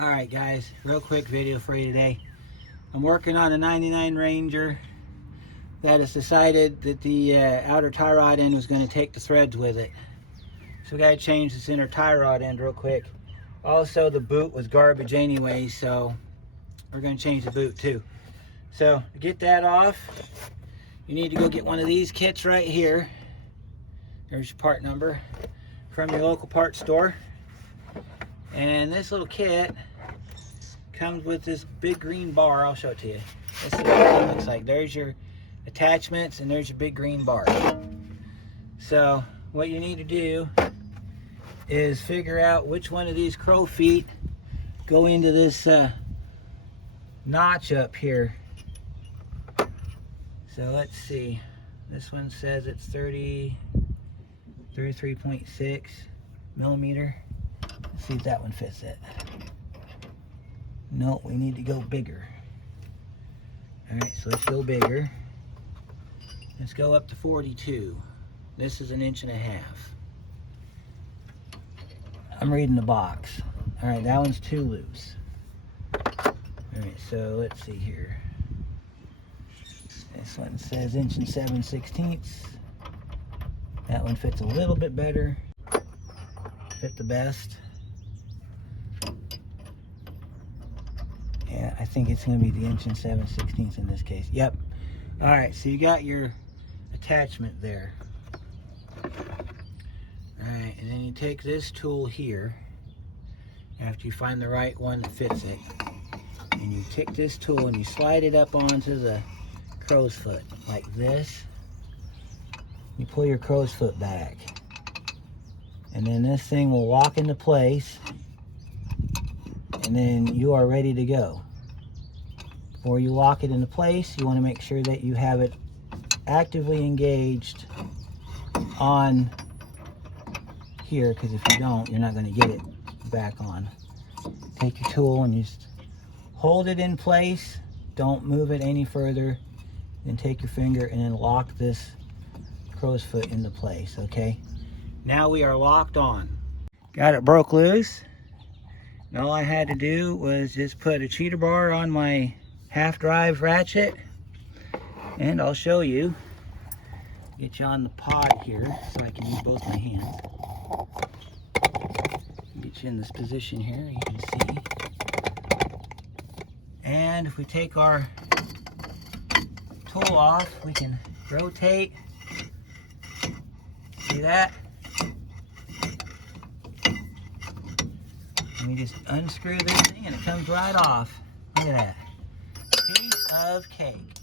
Alright guys, real quick video for you today. I'm working on a 99 Ranger that has decided that the outer tie rod end was going to take the threads with it. So we got to change this inner tie rod end real quick. Also the boot was garbage anyway, so we're going to change the boot too. So to get that off, you need to go get one of these kits right here. There's your part number from your local parts store. And this little kit comes with this big green bar. I'll show it to you. This is what it looks like. There's your attachments and there's your big green bar. So what you need to do is figure out which one of these crow feet go into this notch up here. So let's see. This one says it's 33.6 millimeter. Let's see if that one fits it. No, we need to go bigger. Alright, so let's go bigger. Let's go up to 42. This is 1.5 inches. I'm reading the box. Alright, that one's too loose. Alright, so let's see here. This one says 1 7/16 inches. That one fits a little bit better. Fit the best. Yeah, I think it's going to be the 1 7/16 inches in this case. Yep. Alright, so you got your attachment there. Alright, and then you take this tool here, after you find the right one that fits it, and you take this tool and you slide it up onto the crow's foot, like this. You pull your crow's foot back. And then this thing will lock into place, and then you are ready to go. Before you lock it into place, you want to make sure that you have it actively engaged on here, because if you don't, you're not going to get it back on. Take your tool and just hold it in place. Don't move it any further. Then take your finger and then lock this crow's foot into place, okay? Now we are locked on. Got it broke loose. And all I had to do was just put a cheater bar on my half drive ratchet, and I'll show you. Get you on the pod here so I can use both my hands. Get you in this position here, you can see. And if we take our tool off, we can rotate. See that? And we just unscrew this thing and it comes right off. Look at that. Piece of cake.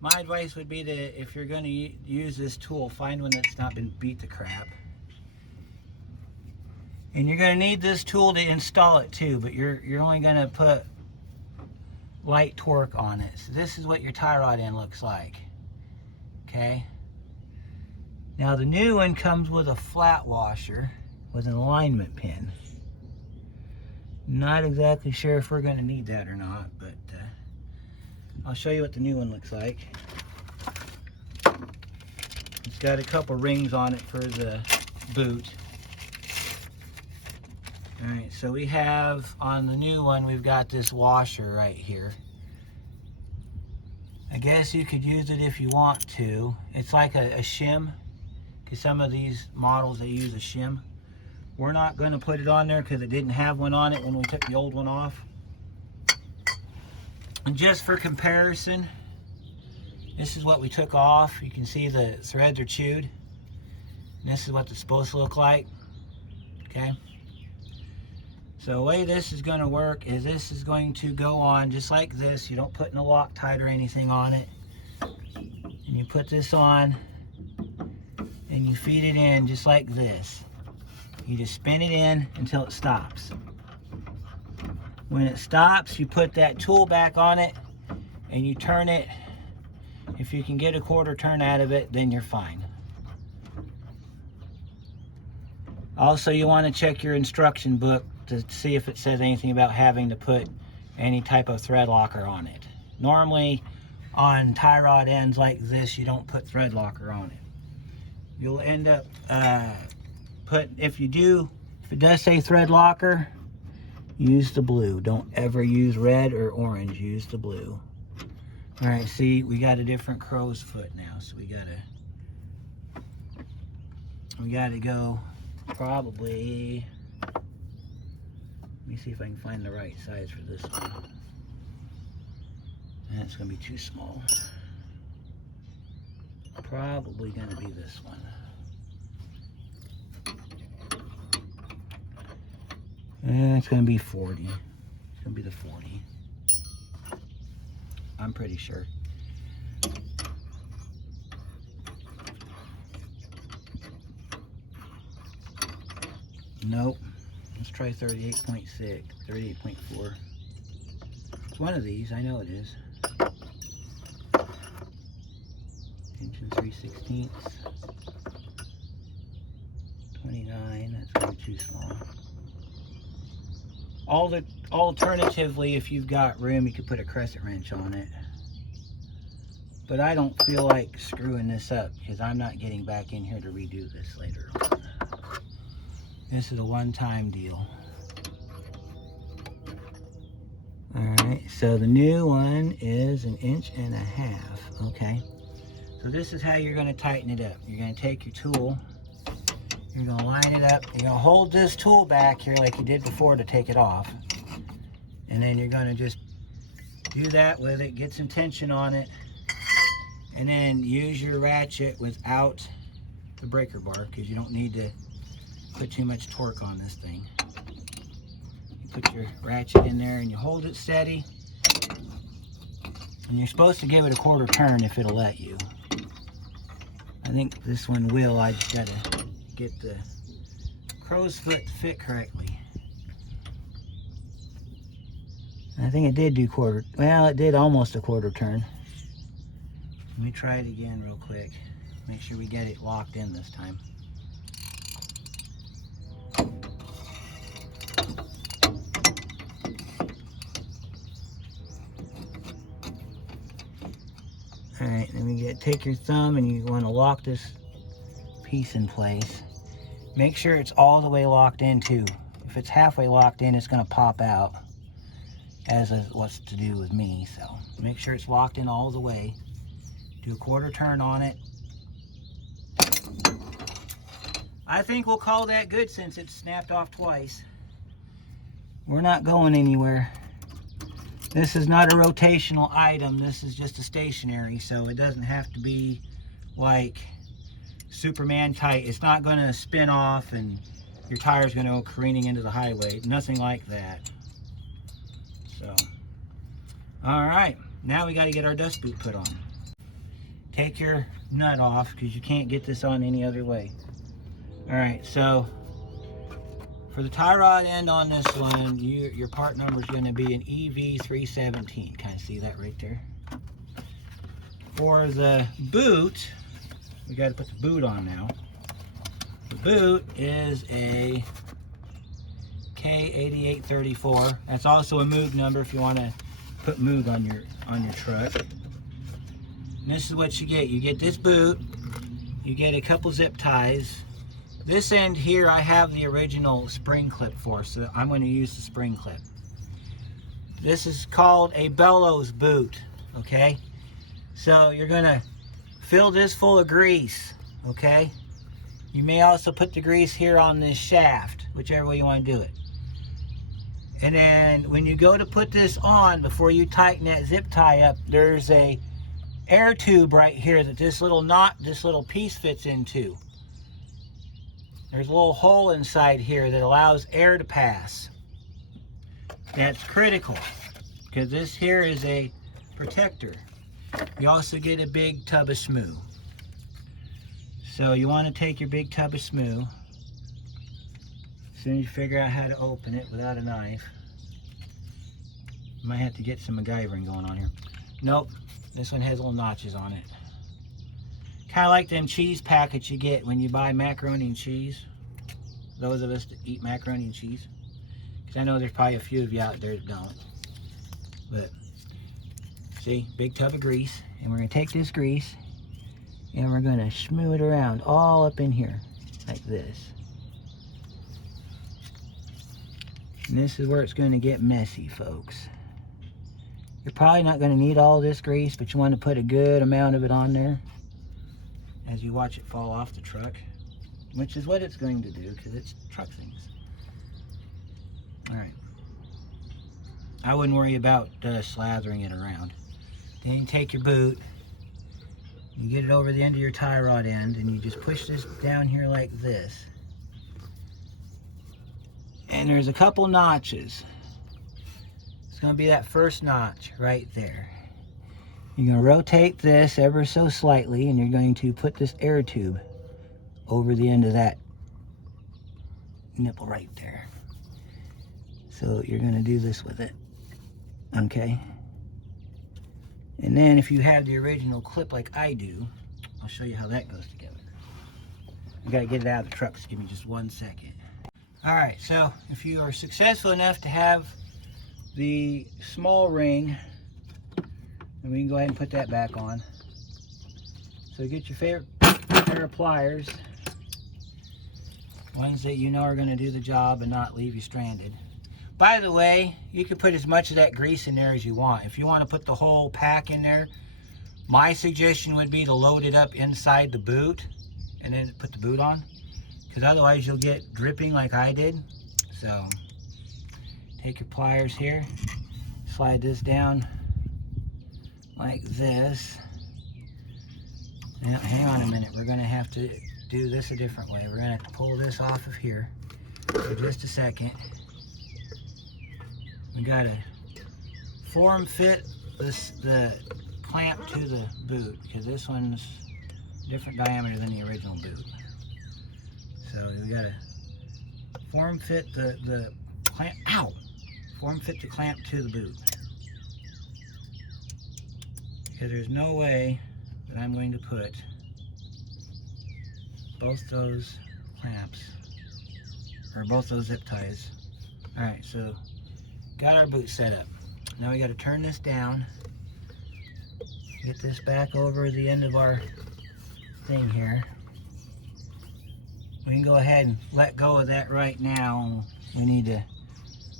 My advice would be that if you're going to use this tool, find one that's not been beat to crap. And you're going to need this tool to install it too, but you're only going to put light torque on it. So this is what your tie rod end looks like. Okay. Now the new one comes with a flat washer with an alignment pin. Not exactly sure if we're going to need that or not, but I'll show you what the new one looks like. It's got a couple rings on it for the boot. Alright, so we have, on the new one, we've got this washer right here. I guess you could use it if you want to. It's like a shim, because some of these models, they use a shim. We're not going to put it on there because it didn't have one on it when we took the old one off. And just for comparison, this is what we took off. You can see the threads are chewed. And this is what it's supposed to look like. Okay. So the way this is going to work is this is going to go on just like this. You don't put in a Loctite or anything on it. And you put this on and you feed it in just like this. You just spin it in until it stops. When it stops, you put that tool back on it and you turn it. If you can get a quarter turn out of it, then you're fine. Also, you want to check your instruction book to see if it says anything about having to put any type of thread locker on it. Normally, on tie rod ends like this, you don't put thread locker on it. You'll end up if you do If it does say thread locker, use the blue. Don't ever use red or orange. Use the blue. All right, see, we got a different crow's foot now, so we gotta go probably. Let me see if I can find the right size for this one. That's gonna be too small. Probably gonna be this one. And it's gonna be 40. It's gonna be the 40. I'm pretty sure. Nope. Let's try 38.6, 38.4. It's one of these, I know it is. Tension 3/16. 29, that's gonna be too small. Alternatively, if you've got room, you could put a crescent wrench on it. But I don't feel like screwing this up because I'm not getting back in here to redo this later on. This is a one-time deal. Alright, so the new one is 1.5 inches. Okay. So this is how you're going to tighten it up. You're going to take your tool. You're going to line it up. You're going to hold this tool back here like you did before to take it off. And then you're going to just do that with it. Get some tension on it. And then use your ratchet without the breaker bar because you don't need to put too much torque on this thing. You put your ratchet in there and you hold it steady. And you're supposed to give it a 1/4 turn if it'll let you. I think this one will. I just got to get the crow's foot to fit correctly. I think it did do well, it did almost a 1/4 turn. Let me try it again real quick. Make sure we get it locked in this time. Alright, then take your thumb and you want to lock this piece in place. Make sure it's all the way locked in too. If it's halfway locked in, it's going to pop out, as is what's to do with me. So make sure it's locked in all the way. Do a 1/4 turn on it. I think we'll call that good since it's snapped off twice. We're not going anywhere. This is not a rotational item. This is just a stationary, so it doesn't have to be like Superman tight. It's not going to spin off and your tire's going to go careening into the highway. Nothing like that. So, all right. Now we got to get our dust boot put on. Take your nut off because you can't get this on any other way. All right, so for the tie rod end on this one, your part number is going to be an EV317. Kind of see that right there. For the boot, we got to put the boot on now. The boot is a K8834. That's also a Moog number if you want to put Moog on your truck. And this is what you get. You get this boot. You get a couple zip ties. This end here I have the original spring clip for, so I'm going to use the spring clip. This is called a bellows boot, okay? So you're going to fill this full of grease, okay? You may also put the grease here on this shaft, whichever way you want to do it. And then when you go to put this on, before you tighten that zip tie up, there's a air tube right here that this little piece fits into. There's a little hole inside here that allows air to pass. That's critical because this here is a protector. You also get a big tub of smooth. So you want to take your big tub of smooth. As soon as you figure out how to open it without a knife. You might have to get some MacGyvering going on here. Nope, this one has little notches on it. Kind of like them cheese packets you get when you buy macaroni and cheese. Those of us that eat macaroni and cheese. Because I know there's probably a few of you out there that don't. But, see, big tub of grease. And we're going to take this grease and we're going to smooth it around all up in here. Like this. And this is where it's going to get messy, folks. You're probably not going to need all this grease, but you want to put a good amount of it on there as you watch it fall off the truck, which is what it's going to do because it's truck things. All right. I wouldn't worry about slathering it around. Then you take your boot, you get it over the end of your tie rod end, and you just push this down here like this. And there's a couple notches. It's going to be that first notch right there. You're going to rotate this ever so slightly, and you're going to put this air tube over the end of that nipple right there. So you're going to do this with it. Okay? And then if you have the original clip like I do, I'll show you how that goes together. I got to get it out of the truck, so give me just 1 second. All right, so if you are successful enough to have the small ring, and we can go ahead and put that back on. So get your favorite pair of pliers, ones that you know are going to do the job and not leave you stranded. By the way, you can put as much of that grease in there as you want. If you want to put the whole pack in there, my suggestion would be to load it up inside the boot and then put the boot on, because otherwise you'll get dripping like I did. So take your pliers here, slide this down like this. Now hang on a minute, we're going to have to do this a different way. We're going to have to pull this off of here for just a second. We got to form fit the clamp to the boot, because this one's different diameter than the original boot. So we got to form fit the clamp. Ow! Form fit the clamp to the boot, because there's no way that I'm going to put both those clamps or both those zip ties. All right, so got our boot set up. Now we got to turn this down, get this back over the end of our thing here. We can go ahead and let go of that right now. We need to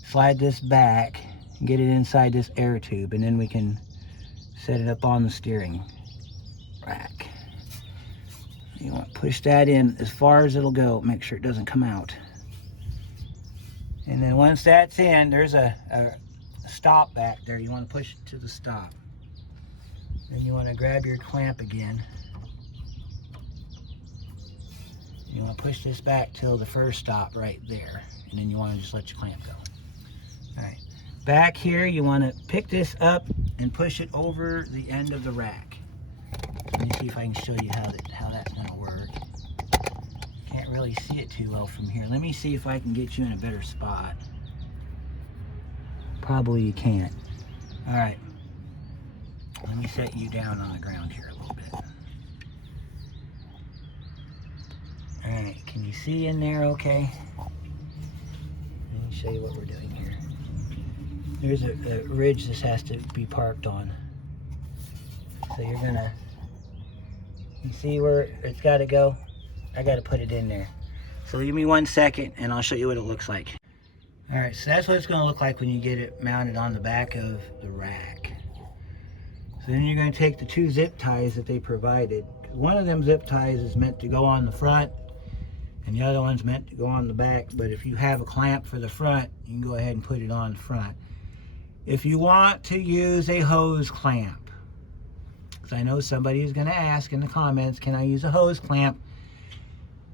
slide this back and get it inside this air tube, and then we can set it up on the steering rack. You want to push that in as far as it'll go, make sure it doesn't come out. And then once that's in, there's a stop back there. You want to push it to the stop. Then you want to grab your clamp again. You want to push this back till the first stop right there. And then you want to just let your clamp go. All right. Back here, you want to pick this up and push it over the end of the rack. Let me see if I can show you how that's going to work. Can't really see it too well from here. Let me see if I can get you in a better spot. Probably you can't. All right. Let me set you down on the ground here a little bit. All right, can you see in there okay? Let me show you what we're doing here. There's a ridge this has to be parked on. So you're gonna, you see where it's gotta go? I gotta put it in there. So give me 1 second and I'll show you what it looks like. All right, so that's what it's gonna look like when you get it mounted on the back of the rack. So then you're gonna take the 2 zip ties that they provided. One of them zip ties is meant to go on the front, and the other one's meant to go on the back. But if you have a clamp for the front, you can go ahead and put it on the front. If you want to use a hose clamp, because I know somebody is going to ask in the comments, can I use a hose clamp?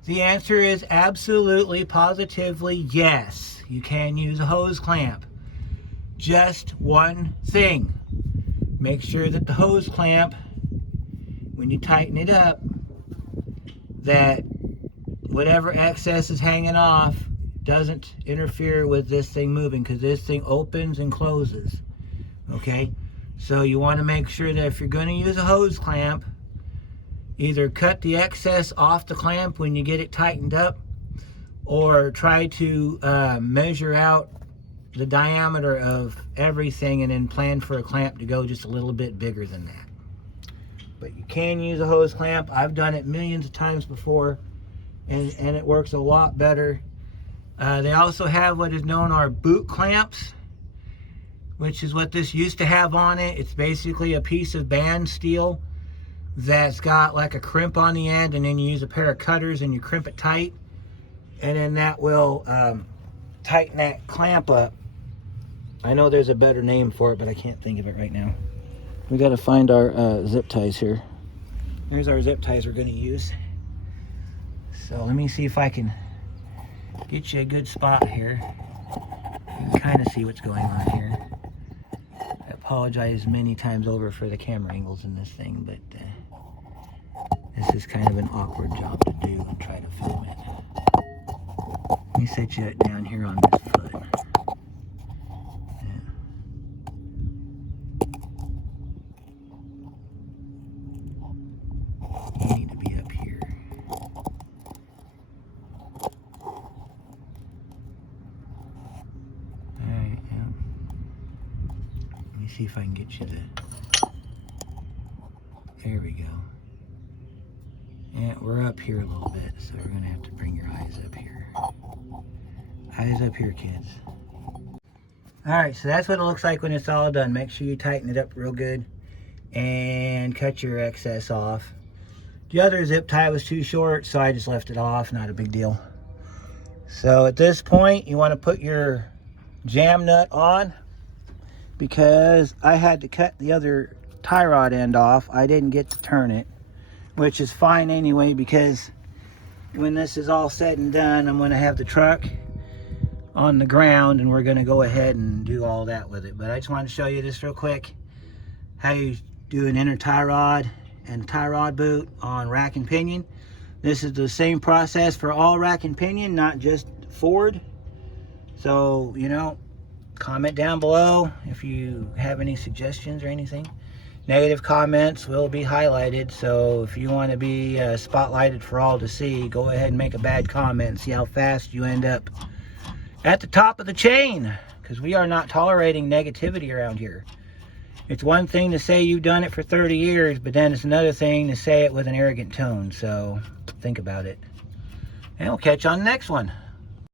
The answer is absolutely, positively, yes. You can use a hose clamp. Just one thing. Make sure that the hose clamp, when you tighten it up, that whatever excess is hanging off doesn't interfere with this thing moving, because this thing opens and closes. Okay, so you want to make sure that if you're going to use a hose clamp, either cut the excess off the clamp when you get it tightened up, or try to measure out the diameter of everything and then plan for a clamp to go just a little bit bigger than that. But you can use a hose clamp. I've done it millions of times before, and it works a lot better They also have what is known as boot clamps, which is what this used to have on it. It's basically a piece of band steel that's got like a crimp on the end, and then you use a pair of cutters and you crimp it tight, and then that will tighten that clamp up. I know there's a better name for it, but I can't think of it right now. We got to find our zip ties here. There's our zip ties we're going to use. So let me see if I can get you a good spot here. You can kind of see what's going on here. I apologize many times over for the camera angles in this thing, but this is kind of an awkward job to do and try to film it. Let me set you down here on this foot. Yeah. You need to be up here. Alright, yeah. Let me see if I can get you the... There we go. Yeah, we're up here a little bit, so we're going to have to bring your eyes up here. Eyes up here, kids. Alright, so that's what it looks like when it's all done. Make sure you tighten it up real good and cut your excess off. The other zip tie was too short, so I just left it off. Not a big deal. So at this point, you want to put your jam nut on, because I had to cut the other tie rod end off. I didn't get to turn it, which is fine anyway, because when this is all said and done, I'm going to have the truck on the ground and we're going to go ahead and do all that with it. But I just wanted to show you this real quick, how you do an inner tie rod and tie rod boot on rack and pinion. This is the same process for all rack and pinion, not just Ford. So, you know, comment down below if you have any suggestions or anything. Negative comments will be highlighted, so if you want to be spotlighted for all to see, go ahead and make a bad comment and see how fast you end up at the top of the chain, because we are not tolerating negativity around here. It's one thing to say you've done it for 30 years, but then it's another thing to say it with an arrogant tone, so think about it. And we'll catch you on the next one.